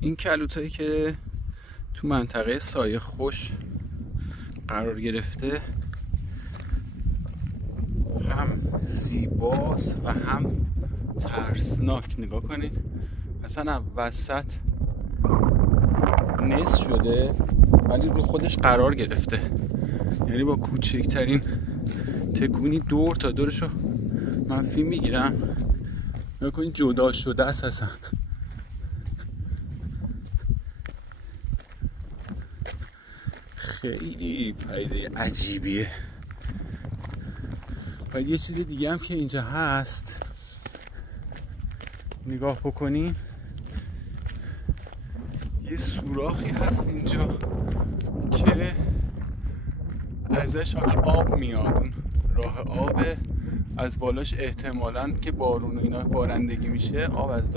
این کلوتایی که تو منطقه سایه خوش قرار گرفته هم زیباست و هم ترسناک. نگاه کنید اصلا وسط نصف شده ولی رو خودش قرار گرفته، یعنی با کوچکترین تکونی دور تا دورشو من فیلم میگیرم. نگاه کنید جدا شده است اصلا. خیلی پدیده عجیبیه. و یه چیز دیگه هم که اینجا هست نگاه بکنین، یه سوراخی هست اینجا که ازش حالا آب میاد، اون راه آب از بالاش احتمالاً که بارون و اینا بارندگی میشه آب از